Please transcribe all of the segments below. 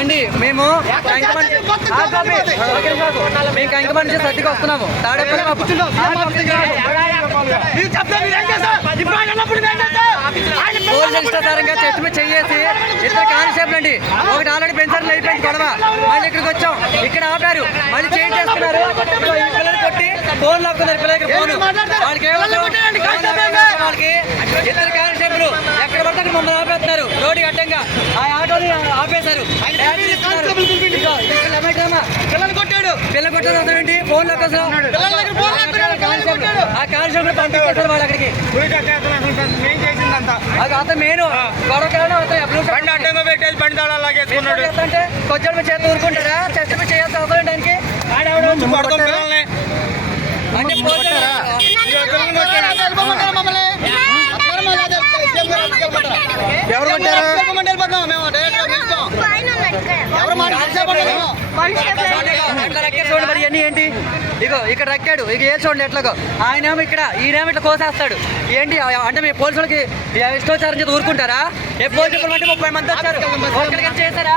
అండి మేము. మేము నుంచి సర్దికి వస్తున్నాము. తాడేపల్లి పోలీస్ ఇష్టాధారంగా చెట్టు మీద చెయ్యేసి ఇద్దరు కానిస్టేబుల్ అండి. ఒకటి ఆల్రెడీ పెంచర్లు అయిపోయింది గొడవ. మళ్ళీ ఇక్కడికి వచ్చాం. ఇక్కడ ఆపారు. మళ్ళీ చేంజ్ చేస్తున్నారు. ఈ పిల్లలు కొట్టి ఫోన్ లాక్కున్నారు పిల్లల దగ్గర ఫోన్. వాళ్ళకి? వాళ్ళకి ఇద్దరు కానిస్టేబుల్. మమ్మల్ని ఆపేస్తున్నారు. రోడ్డు అడ్డంగా. ఆ ఆటోని ఆపేశారు? పిల్లలు కొట్టాడు. పిల్ల కొట్టాడు అతనండి ఫోన్ అసలు ఆ కానిస్టేబుల్ పంపించేస్తారు వాళ్ళు అక్కడికి. అతను మెయిన్ గొడవ కారణం అతను అడ్డంగా పెట్టేసి బండి లాగేసుకున్నాడు. అంటే కొంచెం చేతి ఊరుకుంటారా చెస్ట్ మీద చేయాల్సిన అవసరం దానికి? అంటే. ఎవరు కొట్టారు మరి ఇవన్నీ ఏంటి ఇగో ఇక్కడ రక్కాడు ఇక ఏ చూడండి ఎట్లాగో ఆయన ఏమో ఇక్కడ ఈయనేమో ఇట్లా కోసేస్తాడు ఏంటి అంటే మీ పోలీసులకి ఇష్టోచారం చేసి ఊరుకుంటారా ఏ పోలీసులు అంటే ముప్పై మంది వచ్చారు చేశారా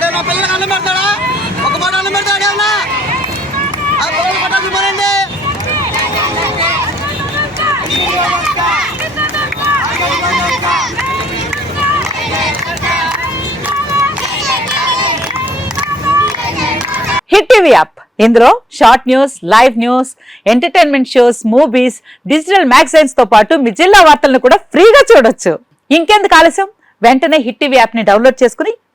ఆడే మా పిల్లలకు అన్నం పెడతాడా? ఒక మాట అన్నం పెడతాడు ఏమన్నా? ఆ పిల్లలు పట్టాల్సి పోనండి హిట్ టీవీ యాప్. ఇందులో short news live news entertainment shows movies digital మ్యాగజైన్స్తో పాటు మీ జిల్లా వార్తలను కూడా ఫ్రీగా చూడొచ్చు. ఇంకెందుకు ఆలస్యం? వెంటనే హిట్ టీవీ యాప్ని డౌన్లోడ్ చేసుకుని